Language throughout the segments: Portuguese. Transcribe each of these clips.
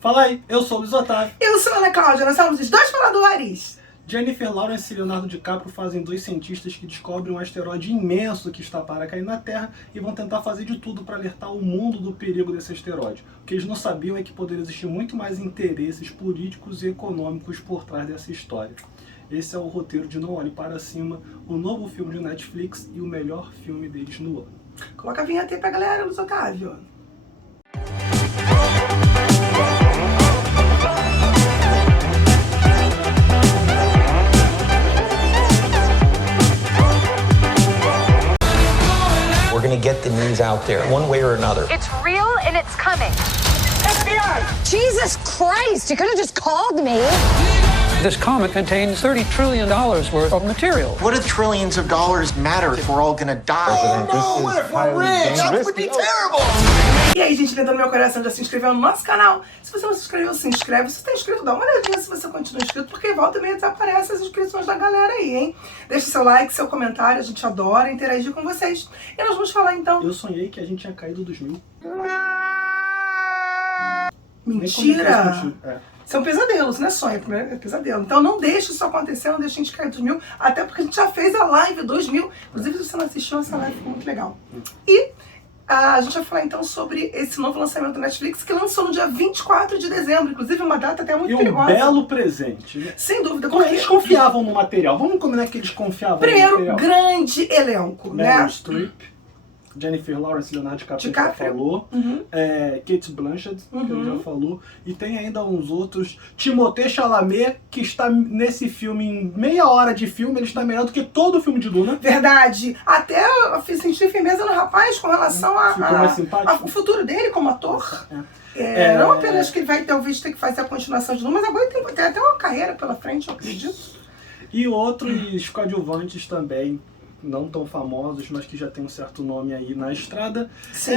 Fala aí, eu sou o Luiz Otávio. Eu sou a Ana Cláudia, nós somos os dois faladores. Jennifer Lawrence e Leonardo DiCaprio fazem dois cientistas que descobrem um asteroide imenso que está para cair na Terra e vão tentar fazer de tudo para alertar o mundo do perigo desse asteroide. O que eles não sabiam é que poderia existir muito mais interesses políticos e econômicos por trás dessa história. Esse é o roteiro de Não Olhe Para Cima, o novo filme de Netflix e o melhor filme deles no ano. Coloca a vinheta aí pra galera, Luiz Otávio. We're gonna get the news out there, one way or another. It's real and it's coming. FBI! Jesus Christ, you could have just called me. This comet contains $30 trillion worth of material. What do trillions of dollars matter if we're all gonna die? No, what if we're rich? That would be terrible! E aí, gente, lembra no meu coração de se inscrever no nosso canal. Se você não se inscreveu, se inscreve. Se você está inscrito, dá uma olhadinha se você continua inscrito, porque volta e meia desaparece as inscrições da galera aí, hein? Deixa seu like, seu comentário, a gente adora interagir com vocês. E nós vamos falar então... Eu sonhei que a gente tinha caído dos 1000. Mentira! Isso é um pesadelo, isso não é sonho, é pesadelo. Então não deixe isso acontecer, não deixe a gente cair dos 1000, até porque a gente já fez a live 2000. Inclusive, se você não assistiu, essa live ficou muito legal. E a gente vai falar então sobre esse novo lançamento da Netflix, que lançou no dia 24 de dezembro, inclusive uma data até muito perigosa. E um belo presente, né? Sem dúvida. Como eles confiavam no material? Vamos combinar que eles confiavam Primeiro, no material. grande elenco, Meryl né? Streep, Jennifer Lawrence, Leonardo DiCaprio, já DiCaprio. falou. Kate Blanchett, que ele já falou. E tem ainda uns outros. Timothée Chalamet, que está nesse filme, em meia hora de filme, ele está melhor do que todo o filme de Duna. Verdade. Até eu senti firmeza no rapaz com relação Ficou mais simpático? ao futuro dele como ator. É. Não apenas que ele vai talvez ter que fazer a continuação de Duna, mas agora ele tem até uma carreira pela frente, eu acredito. E outros coadjuvantes também, não tão famosos, mas que já tem um certo nome aí na estrada. Sim.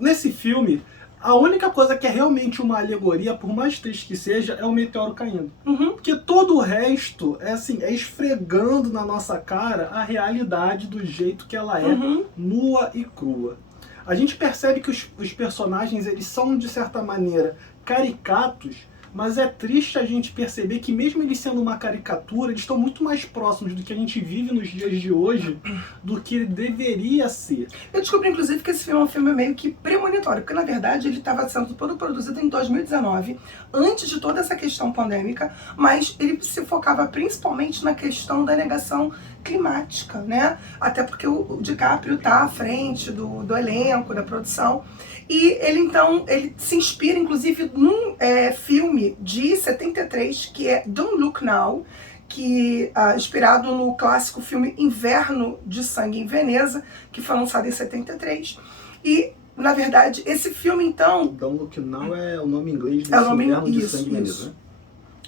Nesse filme, a única coisa que é realmente uma alegoria, por mais triste que seja, é o meteoro caindo. Porque todo o resto é assim, é esfregando na nossa cara a realidade do jeito que ela é, nua e crua. A gente percebe que os personagens, eles são, de certa maneira, caricatos, mas é triste a gente perceber que mesmo eles sendo uma caricatura, eles estão muito mais próximos do que a gente vive nos dias de hoje do que deveria ser. Eu descobri, inclusive, que esse filme é um filme meio que premonitório, porque, na verdade, ele estava sendo todo produzido em 2019, antes de toda essa questão pandêmica, mas ele se focava principalmente na questão da negação climática, né? Até porque o DiCaprio está à frente do elenco, da produção. E ele, então, ele se inspira, inclusive, num filme de 73, que é Don't Look Now, que inspirado no clássico filme Inverno de Sangue em Veneza, que foi lançado em 73. E, na verdade, esse filme, então... Don't Look Now é o nome em inglês desse Inverno de Sangue em Veneza, né?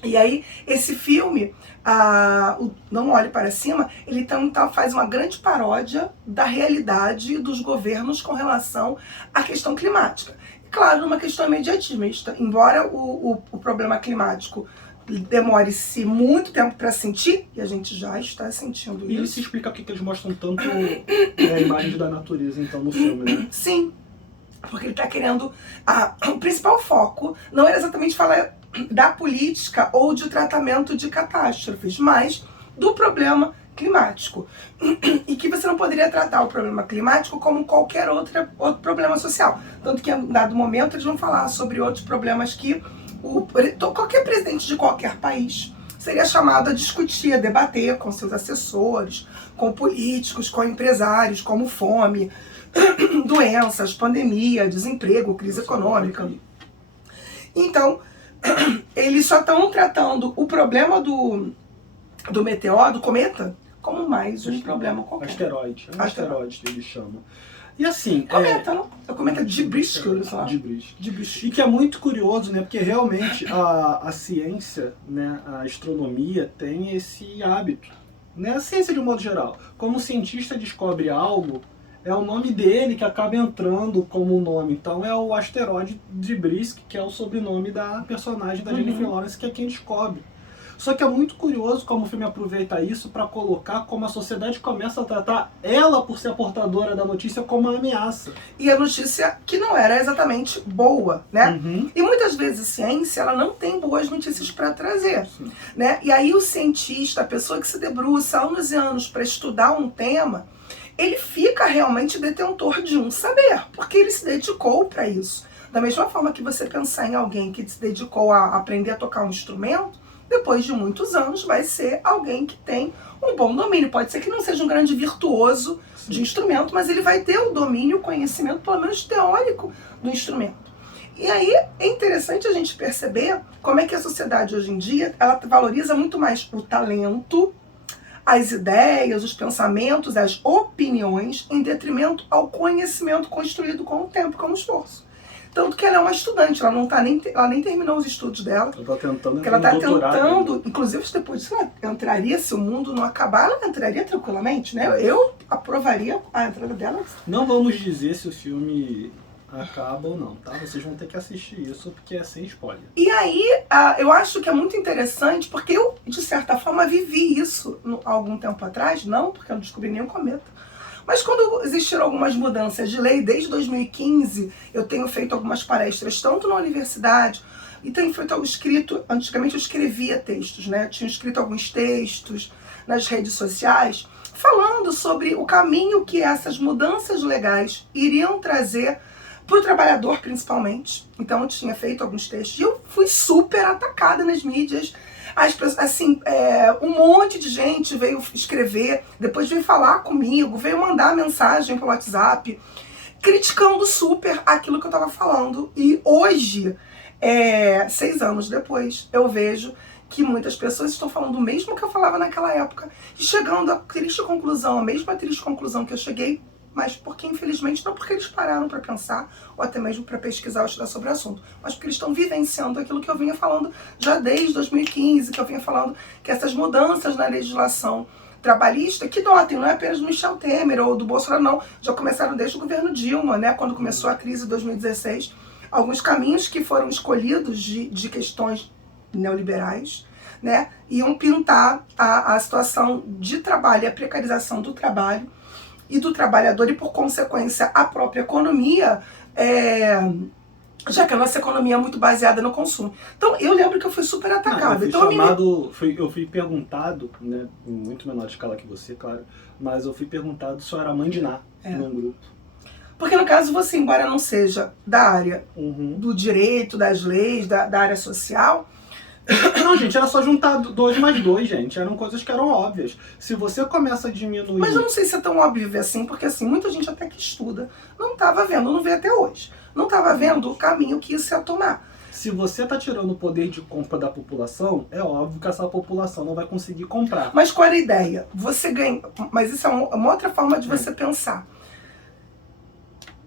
E aí, esse filme, o Não Olhe Para Cima, ele então faz uma grande paródia da realidade dos governos com relação à questão climática. E, claro, uma questão imediatista. Embora o problema climático demore-se muito tempo para sentir, e a gente já está sentindo E isso. isso explica porque que eles mostram tanto a imagem da natureza, então, no filme, né? Sim, porque ele está querendo... o principal foco não era exatamente falar da política ou de tratamento de catástrofes, mas do problema climático. E que você não poderia tratar o problema climático como qualquer outro problema social. Tanto que, em dado momento, eles vão falar sobre outros problemas que qualquer presidente de qualquer país seria chamado a discutir, a debater com seus assessores, com políticos, com empresários, como fome, doenças, pandemia, desemprego, crise econômica. Então, eles só estão tratando o problema do meteoro, do cometa, como mais um problema qualquer. Asteroide. É um asteroide que eles chamam. E assim... Cometa, não? É o cometa Debris, que eu ouvi falar. Debris. E que é muito curioso, né? Porque realmente a ciência, né? A astronomia tem esse hábito. Né? A ciência de um modo geral. Como o cientista descobre algo, é o nome dele que acaba entrando como nome. Então é o asteroide Debris, que é o sobrenome da personagem da Jennifer Lawrence, que é quem descobre. Só que é muito curioso como o filme aproveita isso para colocar como a sociedade começa a tratar ela, por ser a portadora da notícia, como uma ameaça. E a notícia que não era exatamente boa, né? E muitas vezes a ciência, ela não tem boas notícias para trazer, né? E aí o cientista, a pessoa que se debruça anos e anos para estudar um tema, ele fica realmente detentor de um saber, porque ele se dedicou para isso. Da mesma forma que você pensar em alguém que se dedicou a aprender a tocar um instrumento, depois de muitos anos vai ser alguém que tem um bom domínio. Pode ser que não seja um grande virtuoso de instrumento, mas ele vai ter o domínio, o conhecimento, pelo menos teórico, do instrumento. E aí é interessante a gente perceber como é que a sociedade hoje em dia, ela valoriza muito mais o talento, as ideias, os pensamentos, as opiniões, em detrimento ao conhecimento construído com o tempo, com o esforço. Tanto que ela é uma estudante, ela nem terminou os estudos dela. Ela está tentando, ela está tentando, inclusive depois disso, ela entraria, se o mundo não acabar, ela entraria tranquilamente, né? Eu aprovaria a entrada dela. Não vamos dizer se o filme acaba ou não, tá? Vocês vão ter que assistir isso, porque é sem spoiler. E aí, eu acho que é muito interessante, porque eu, de certa forma, vivi isso há algum tempo atrás, não porque eu não descobri nenhum cometa. Mas quando existiram algumas mudanças de lei, desde 2015, eu tenho feito algumas palestras, tanto na universidade, e tenho feito algo escrito, antigamente eu escrevia textos, né? Eu tinha escrito alguns textos nas redes sociais, falando sobre o caminho que essas mudanças legais iriam trazer para o trabalhador, principalmente. Então eu tinha feito alguns textos, e eu fui super atacada nas mídias. As pessoas, assim, um monte de gente veio escrever, depois veio falar comigo, veio mandar mensagem pelo WhatsApp, criticando super aquilo que eu estava falando. E hoje, 6 anos depois, eu vejo que muitas pessoas estão falando o mesmo que eu falava naquela época, e chegando à triste conclusão, a mesma triste conclusão que eu cheguei, mas porque, infelizmente, não porque eles pararam para pensar, ou até mesmo para pesquisar ou estudar sobre o assunto, mas porque eles estão vivenciando aquilo que eu vinha falando já desde 2015, que eu vinha falando que essas mudanças na legislação trabalhista, que notem, não é apenas do Michel Temer ou do Bolsonaro, não, já começaram desde o governo Dilma, né, quando começou a crise de 2016, alguns caminhos que foram escolhidos de questões neoliberais, né, iam pintar a situação de trabalho, a precarização do trabalho, e do trabalhador, e por consequência a própria economia, já que a nossa economia é muito baseada no consumo. Então eu lembro que eu fui super atacada. Eu fui perguntado, né, em muito menor escala que você, claro, mas eu fui perguntado se eu era mãe de Ná num grupo. Porque no caso você, embora não seja da área do direito, das leis, da área social... Não, gente, era só juntar 2 mais 2, gente. Eram coisas que eram óbvias. Se você começa a diminuir... Mas eu não sei se é tão óbvio ver assim, porque assim, muita gente até que estuda não estava vendo, não vê até hoje. Não estava vendo o caminho que isso ia tomar. Se você está tirando o poder de compra da população, é óbvio que essa população não vai conseguir comprar. Mas qual era a ideia? Você ganha... Mas isso é uma outra forma de você pensar.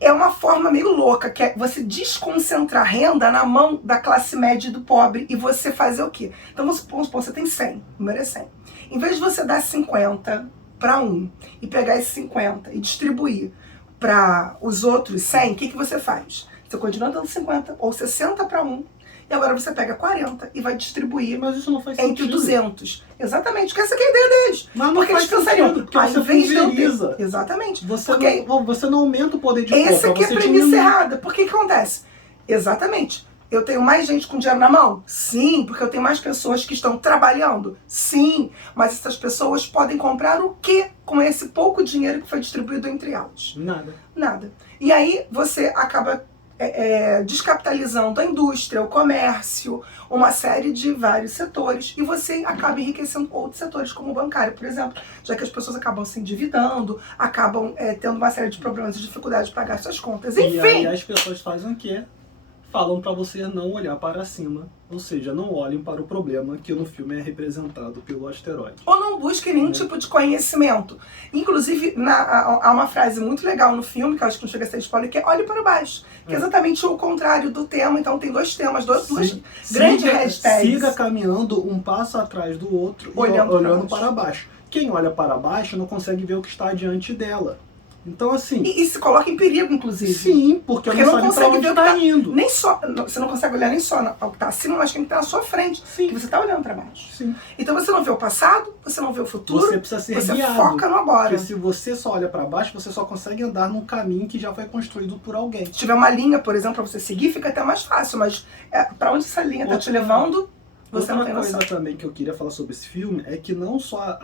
É uma forma meio louca, que é você desconcentrar renda na mão da classe média e do pobre, e você fazer o quê? Então vamos supor, você tem 100, o número é 100. Em vez de você dar 50 para um, e pegar esses 50 e distribuir para os outros 100, o que você faz? Você continua dando 50 ou 60 para um, e agora você pega 40 e vai distribuir, mas isso não faz entre sentido. 200. Exatamente, porque essa aqui é a ideia deles. Mas não porque faz eles pensariam, sentido, porque você pulveriza. Exatamente. Você não aumenta o poder de compra. Essa aqui é a premissa errada. Por que acontece? Exatamente. Eu tenho mais gente com dinheiro na mão? Sim, porque eu tenho mais pessoas que estão trabalhando? Sim, mas essas pessoas podem comprar o quê com esse pouco dinheiro que foi distribuído entre elas? Nada. E aí você acaba descapitalizando a indústria, o comércio, uma série de vários setores, e você acaba enriquecendo outros setores, como o bancário, por exemplo, já que as pessoas acabam se endividando, acabam tendo uma série de problemas e dificuldades de pagar suas contas, enfim. E aí as pessoas fazem o quê? Falam para você não olhar para cima, ou seja, não olhem para o problema que no filme é representado pelo asteroide. Ou não busquem nenhum tipo de conhecimento. Inclusive, há uma frase muito legal no filme, que eu acho que não chega a ser spoiler, que é olhe para baixo, que é exatamente o contrário do tema. Então tem 2 temas, duas grandes hashtags. Siga caminhando um passo atrás do outro, olhando para baixo. Quem olha para baixo não consegue ver o que está diante dela. Então, assim... E se coloca em perigo, inclusive. Sim, porque Porque não não sabe pra consegue onde ver o tá que indo. Nem só, você não consegue olhar nem só ao que tá acima, mas quem tá na sua frente. Sim. Que você tá olhando pra baixo. Sim. Então você não vê o passado, você não vê o futuro. Você precisa ser você guiado. foca no agora. Porque se você só olha pra baixo, você só consegue andar num caminho que já foi construído por alguém. Se tiver uma linha, por exemplo, pra você seguir, fica até mais fácil. Mas pra onde essa linha tá te levando, você não tem Outra noção. coisa também que eu queria falar sobre esse filme é que não só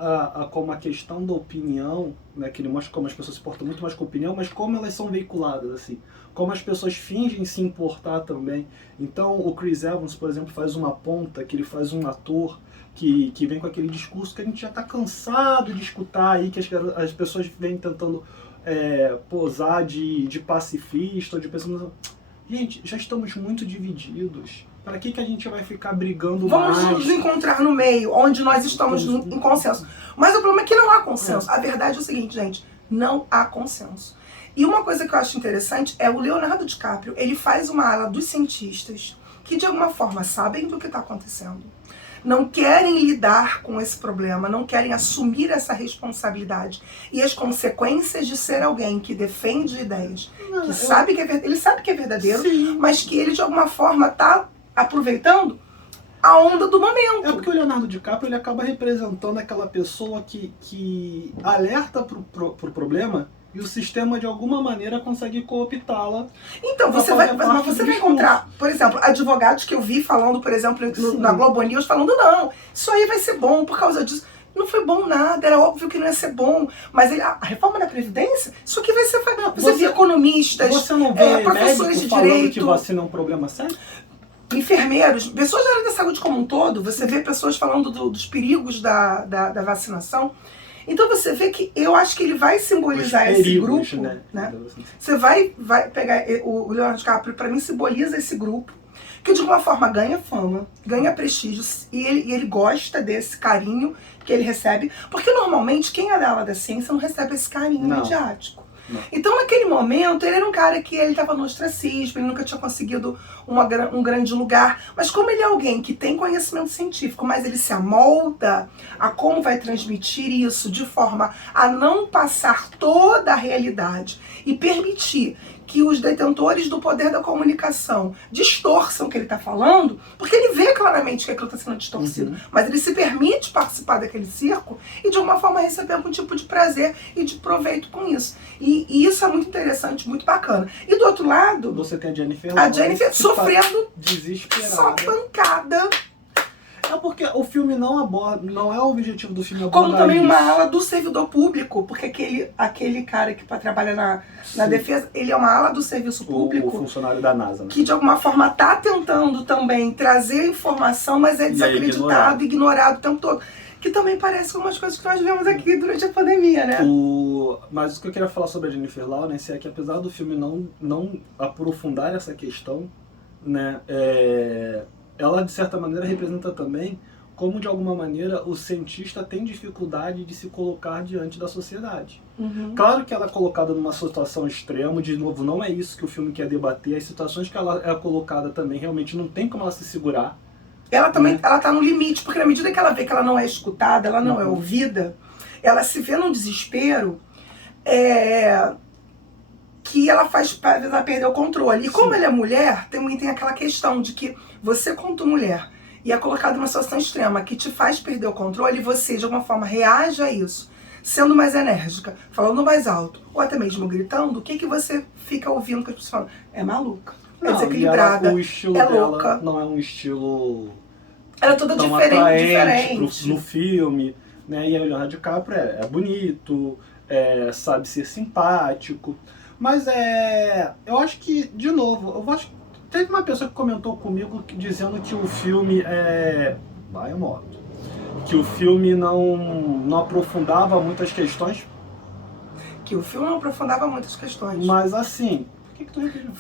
como a questão da opinião, né, que ele mostra como as pessoas se portam muito mais com a opinião, mas como elas são veiculadas, assim. Como as pessoas fingem se importar também. Então o Chris Evans, por exemplo, faz uma ponta, que ele faz um ator que vem com aquele discurso que a gente já está cansado de escutar aí, que as pessoas vêm tentando posar de pacifista, ou de pessoas... Gente, já estamos muito divididos. Para que a gente vai ficar brigando Vamos mais? nos encontrar no meio, onde nós estamos em consenso. Mas o problema é que não há consenso. A verdade é o seguinte, gente, não há consenso. E uma coisa que eu acho interessante é o Leonardo DiCaprio, ele faz uma ala dos cientistas que de alguma forma sabem do que está acontecendo. Não querem lidar com esse problema, não querem assumir essa responsabilidade e as consequências de ser alguém que defende ideias, que sabe que ele sabe que é verdadeiro, Sim. mas que ele de alguma forma está aproveitando a onda do momento. É porque o Leonardo DiCaprio ele acaba representando aquela pessoa que alerta pro problema e o sistema de alguma maneira consegue cooptá-la. Então, Pra você fazer vai parte do encontrar, discurso. por exemplo, advogados que eu vi falando, por exemplo, Sim. na Globo News, falando, não, isso aí vai ser bom por causa disso. Não foi bom nada, era óbvio que não ia ser bom. Mas a reforma da Previdência, isso aqui vai ser... Você vê economistas, Você não vê professores médico de falando que direito, vacina é um problema sério? enfermeiros, pessoas da área da saúde como um todo. Você vê pessoas falando dos perigos da vacinação. Então você vê que eu acho que ele vai simbolizar Os esse perigos, grupo, né? Você vai pegar o Leonardo DiCaprio, para mim simboliza esse grupo que de alguma forma ganha fama, ganha prestígio e ele gosta desse carinho que ele recebe, porque normalmente quem é da ala da ciência não recebe esse carinho Não. midiático. Não. Então, naquele momento, ele era um cara que ele estava no ostracismo, ele nunca tinha conseguido um grande lugar. Mas como ele é alguém que tem conhecimento científico, mas ele se amolda a como vai transmitir isso de forma a não passar toda a realidade e permitir que os detentores do poder da comunicação distorçam o que ele está falando, porque ele vê claramente que aquilo está sendo distorcido, mas ele se permite participar daquele circo e de alguma forma receber algum tipo de prazer e de proveito com isso. E isso é muito interessante, muito bacana. E do outro lado, Você tem a Jennifer a Lawrence, Jennifer que sofrendo tá desesperada. só pancada, É porque o filme não aborda, não é o objetivo do filme como abordar também isso. uma ala do servidor público, porque aquele cara que trabalha na defesa, ele é uma ala do serviço O público, funcionário da NASA, né? que de alguma forma está tentando também trazer informação, mas é desacreditado, ignorado o tempo todo. Que também parece com umas coisas que nós vemos aqui durante a pandemia, né? Mas o que eu queria falar sobre a Jennifer Lawrence é que apesar do filme não aprofundar essa questão, né, ela de certa maneira representa também como de alguma maneira o cientista tem dificuldade de se colocar diante da sociedade. Claro que ela é colocada numa situação extrema, de novo, não é isso que o filme quer debater, as situações que ela é colocada também realmente não tem como ela se segurar. Ela também ela tá no limite, porque na medida que ela vê que ela não é escutada, ela não é ouvida, ela se vê num desespero que ela faz ela perder o controle. E como ela é mulher, também tem aquela questão de que você, como mulher, e é colocada numa situação extrema que te faz perder o controle, e você, de alguma forma, reage a isso, sendo mais enérgica, falando mais alto, ou até mesmo gritando, o que você fica ouvindo que as pessoas falam? É maluca. É desequilibrada, o estilo é dela louca. não é um estilo Ela é toda tão diferente. atraente no filme, né? E o Leonardo DiCaprio é bonito, sabe ser simpático, mas eu acho que, de novo, teve uma pessoa que comentou comigo dizendo que o filme que o filme não aprofundava muitas questões. Que o filme não aprofundava muitas questões. Mas assim, por que tu repetiu?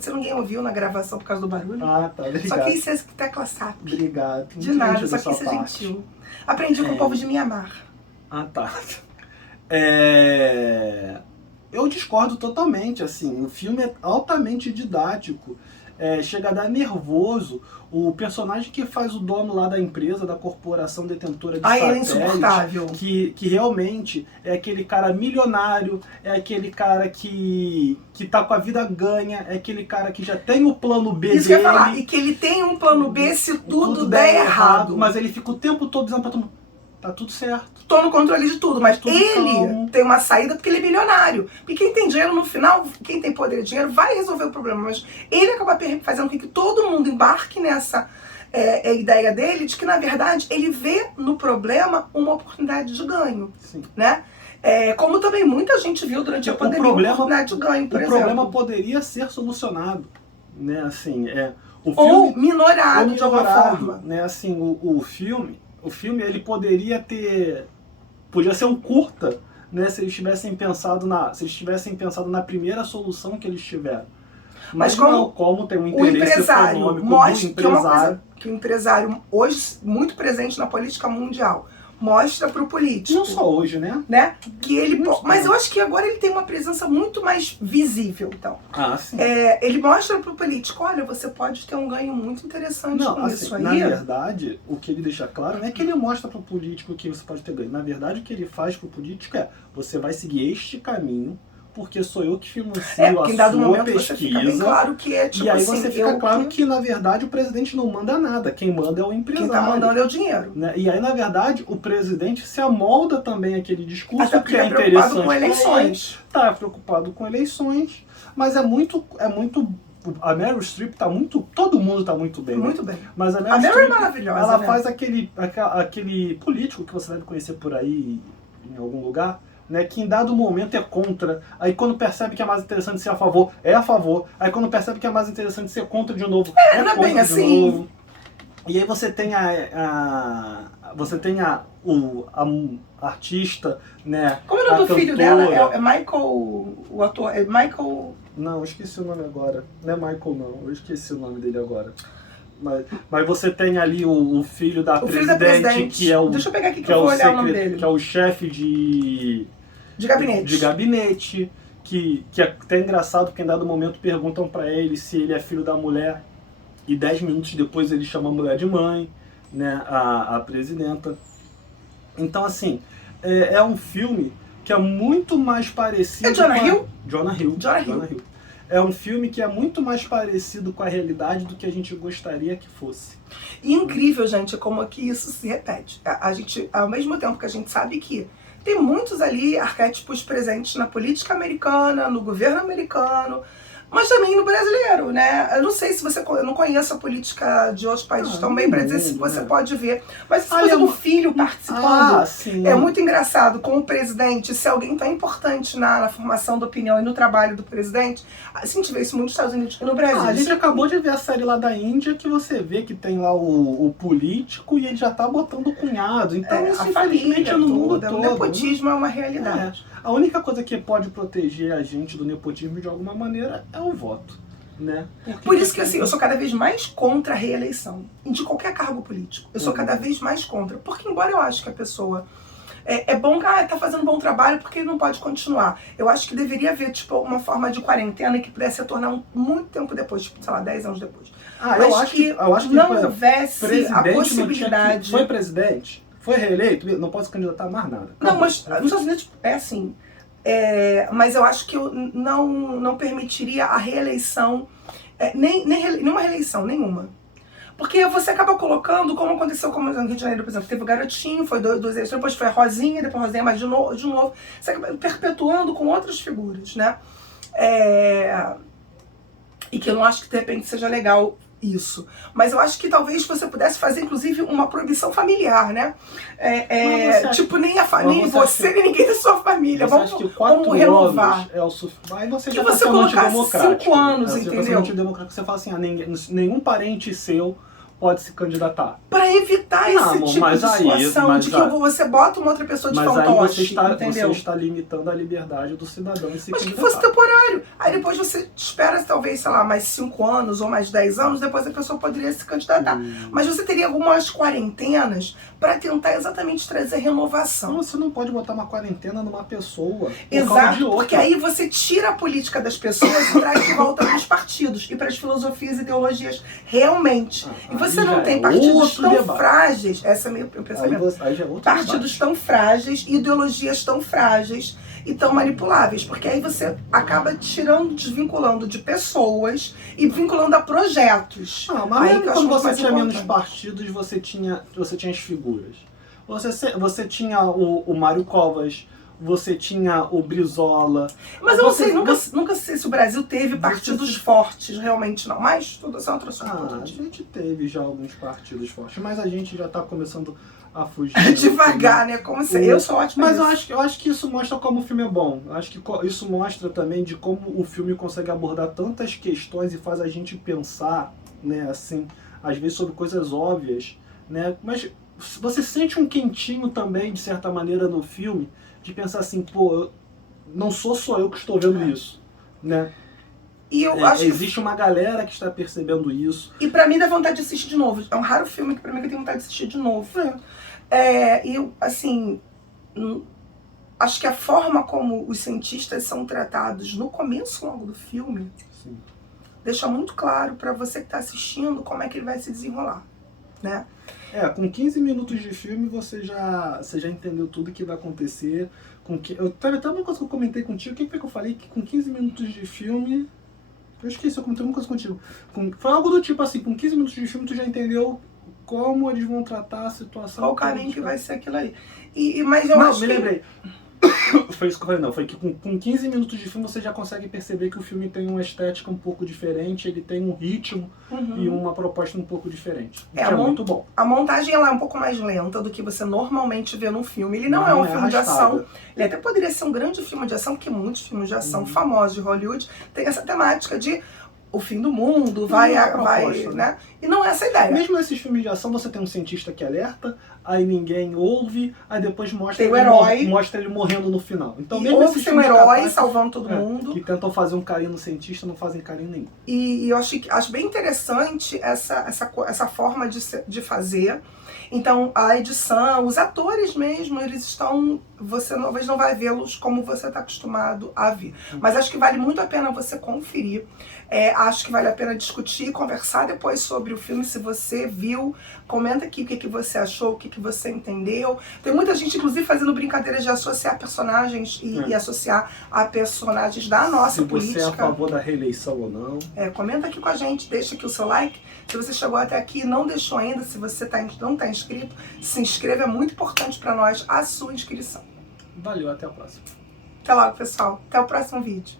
Se ninguém ouviu na gravação por causa do barulho. Ah, tá, obrigado. Só quis ser tecla SAP. Obrigado. De nada, só quis ser gentil. Aprendi com o povo de Mianmar. Ah, tá. Eu discordo totalmente, assim, o filme é altamente didático. chega a dar nervoso o personagem que faz o dono lá da empresa, da corporação detentora de Ele é satélites, insuportável. que realmente é aquele cara milionário, é aquele cara que tá com a vida ganha, é aquele cara que já tem o plano B Isso que eu dele. ia falar. E que ele tem um plano B se tudo der errado. Mas ele fica o tempo todo dizendo pra todo mundo, tá tudo certo. Tô no controle de tudo, mas Tudo ele calmo. tem uma saída porque ele é milionário. Porque quem tem dinheiro no final, quem tem poder e dinheiro, vai resolver o problema. Mas ele acaba fazendo com que todo mundo embarque nessa ideia dele de que, na verdade, ele vê no problema uma oportunidade de ganho. Sim. Né? Como também muita gente viu durante a pandemia uma oportunidade de ganho, por exemplo. O problema poderia ser solucionado. Né? Assim, o filme, ou minorado de alguma forma. Né? Assim, o filme ele poderia ser um curta, né, se eles tivessem pensado na primeira solução que eles tiveram. Mas como tem um interesse econômico mostra do empresário. Que o empresário, hoje muito presente na política mundial, mostra para o político. Não só hoje, né? Que ele mas eu acho que agora ele tem uma presença muito mais visível, então. Sim. Ele mostra para o político, olha, você pode ter um ganho muito interessante com isso aí. Na verdade, o que ele deixa claro não é que ele mostra para o político que você pode ter ganho. Na verdade, o que ele faz para o político você vai seguir este caminho, porque sou eu que financio porque em dado a sua momento pesquisa. Você fica bem claro que tipo e aí assim, você fica claro que, na verdade, o presidente não manda nada. Quem manda é o empresário. Quem tá mandando é o dinheiro. Né? E aí, na verdade, o presidente se amolda também aquele discurso até porque que é preocupado interessante com eleições. Tá preocupado com eleições, mas é muito... A Meryl Streep tá muito... Todo mundo tá muito bem. Muito né? bem. Mas a Meryl Streep, é maravilhosa, ela né? faz aquele político que você deve conhecer por aí, em algum lugar, né, que em dado momento é contra, aí quando percebe que é mais interessante ser a favor, é a favor, aí quando percebe que é mais interessante ser contra de novo, não é contra bem de assim. novo. E aí você tem a artista, né? Como é o nome do filho cantora. dela? É Michael, o ator, é Michael... Não, eu esqueci o nome agora. Não é Michael, não. Eu esqueci o nome dele agora. Mas você tem ali o filho da presidente, que é o... Deixa eu pegar aqui que eu vou olhar o nome dele. Que é o chefe de gabinete. De gabinete, que é até engraçado, porque em dado momento perguntam pra ele se ele é filho da mulher, e 10 minutos depois ele chama a mulher de mãe, né, a presidenta. Então, assim, é um filme que é muito mais parecido... É Jonah Hill? Jonah Hill. É um filme que é muito mais parecido com a realidade do que a gente gostaria que fosse. E incrível, gente, como que isso se repete. A gente, ao mesmo tempo que a gente sabe que tem muitos ali arquétipos presentes na política americana, no governo americano, mas também no brasileiro, né? Eu não sei se você... Eu não conheço a política de outros países tão bem pra dizer se você pode ver. Mas essa coisa do filho participando é muito engraçado. Com o presidente, se alguém tão importante na formação da opinião e no trabalho do presidente, a gente vê isso muito nos Estados Unidos e no Brasil. A gente acabou de ver a série lá da Índia, que você vê que tem lá o político e ele já tá botando o cunhado. Então isso, infelizmente, é no mundo todo. O nepotismo é uma realidade. A única coisa que pode proteger a gente do nepotismo de alguma maneira é o voto, né? Por isso que assim, eu sou cada vez mais contra a reeleição, de qualquer cargo político. Eu sou cada vez mais contra, porque embora eu acho que a pessoa é bom, tá fazendo um bom trabalho, porque ele não pode continuar. Eu acho que deveria haver, tipo, uma forma de quarentena que pudesse retornar muito tempo depois, tipo, sei lá, 10 anos depois. Eu acho que não houvesse a possibilidade... Foi presidente? Foi reeleito? Não pode se candidatar a mais nada. Não, mas nos Estados Unidos é assim. Mas eu acho que eu não permitiria a reeleição, nenhuma reeleição, nenhuma. Porque você acaba colocando, como aconteceu com no Rio de Janeiro, por exemplo, teve o Garotinho, foi duas eleições, depois foi a Rosinha, depois a Rosinha, mas de novo, você acaba perpetuando com outras figuras, né? E que eu não acho que de repente seja legal isso. Mas eu acho que talvez você pudesse fazer, inclusive, uma proibição familiar, né? Tipo, nem você, nem ninguém da sua família. Vamos renovar. É o suficiente. Aí você que já você tá sendo antidemocrático. 5 anos, entendeu? Você fala assim, nenhum parente seu pode se candidatar. Pra evitar Não, esse amor, tipo mas de aí- situação mas de que aí- você bota uma outra pessoa de Mas aí fantoche, você entendeu? está limitando a liberdade do cidadão em se Mas que candidatar. fosse temporário. Aí depois você espera, talvez, sei lá, mais 5 anos ou mais 10 anos, depois a pessoa poderia se candidatar. Mas você teria algumas quarentenas pra tentar exatamente trazer renovação. Então você não pode botar uma quarentena numa pessoa por causa de Exato, outra. porque aí você tira a política das pessoas e traz de volta para os partidos e para as filosofias e ideologias realmente. E você aí não já tem é partidos outro tão debate. frágeis, essa é meu pensamento. Aí já é outro Partidos debate. tão frágeis, ideologias tão frágeis e tão manipuláveis, porque aí você acaba tirando, desvinculando de pessoas e vinculando a projetos. Não, mas Aí mesmo que eu acho quando muito você mais tinha menos importante. partidos, você tinha as figuras. Você tinha o Mário Covas, você tinha o Brizola. Mas eu não Você- sei, nunca sei se o Brasil teve partidos fortes, realmente não. Mas tudo isso é outro assunto. A gente teve já alguns partidos fortes, mas a gente já tá começando a fugir. Devagar, né? Como se eu sou ótima Mas nisso. eu acho que isso mostra como o filme é bom. Eu acho que isso mostra também de como o filme consegue abordar tantas questões e faz a gente pensar, né, assim, às vezes sobre coisas óbvias, né? Mas você sente um quentinho também, de certa maneira, no filme, de pensar assim, pô, não sou só eu que estou vendo isso, né? E eu acho que, Existe uma galera que está percebendo isso. e pra mim dá vontade de assistir de novo. É um raro filme que pra mim que eu tenho vontade de assistir de novo. E eu, assim, acho que a forma como os cientistas são tratados no começo logo do filme Sim. deixa muito claro pra você que tá assistindo como é que ele vai se desenrolar, né? Com 15 minutos de filme você já entendeu tudo que vai acontecer. Teve até uma coisa que eu comentei contigo. O que foi que eu falei? Que com 15 minutos de filme... Eu esqueci, eu comentei uma coisa contigo. Foi algo do tipo assim, com 15 minutos de filme tu já entendeu como eles vão tratar a situação. Qual o caminho que vai ser aquilo aí. Mas eu Não, acho me que... lembrei. Foi isso que eu falei, não. Foi que com 15 minutos de filme você já consegue perceber que o filme tem uma estética um pouco diferente, ele tem um ritmo e uma proposta um pouco diferente. Que é muito bom. A montagem ela é um pouco mais lenta do que você normalmente vê num filme. Ele não é um filme de arrastado. ação. Ele até poderia ser um grande filme de ação, porque muitos filmes de ação famosos de Hollywood têm essa temática de o fim do mundo, vai, proposta, né? E não é essa a ideia. Mesmo nesses filmes de ação, você tem um cientista que alerta, aí ninguém ouve, aí depois mostra, Tem o herói. mostra ele morrendo no final. Então, E mesmo houve esses ser um filmes de herói ataque, salvando todo mundo. que tentam fazer um carinho no cientista, não fazem carinho nenhum. E eu acho bem interessante essa forma de fazer. Então, a edição, os atores mesmo, eles estão... Você talvez não vai vê-los como você está acostumado a ver. Mas acho que vale muito a pena você conferir. Acho que vale a pena discutir, conversar depois sobre o filme, se você viu. Comenta aqui o que você achou, o que você entendeu. Tem muita gente, inclusive, fazendo brincadeiras de associar personagens e associar a personagens da nossa política. Se você é a favor da reeleição ou não. Comenta aqui com a gente, deixa aqui o seu like. Se você chegou até aqui e não deixou ainda, se você não está inscrito, se inscreva, é muito importante para nós a sua inscrição. Valeu, até a próxima. Até logo, pessoal. Até o próximo vídeo.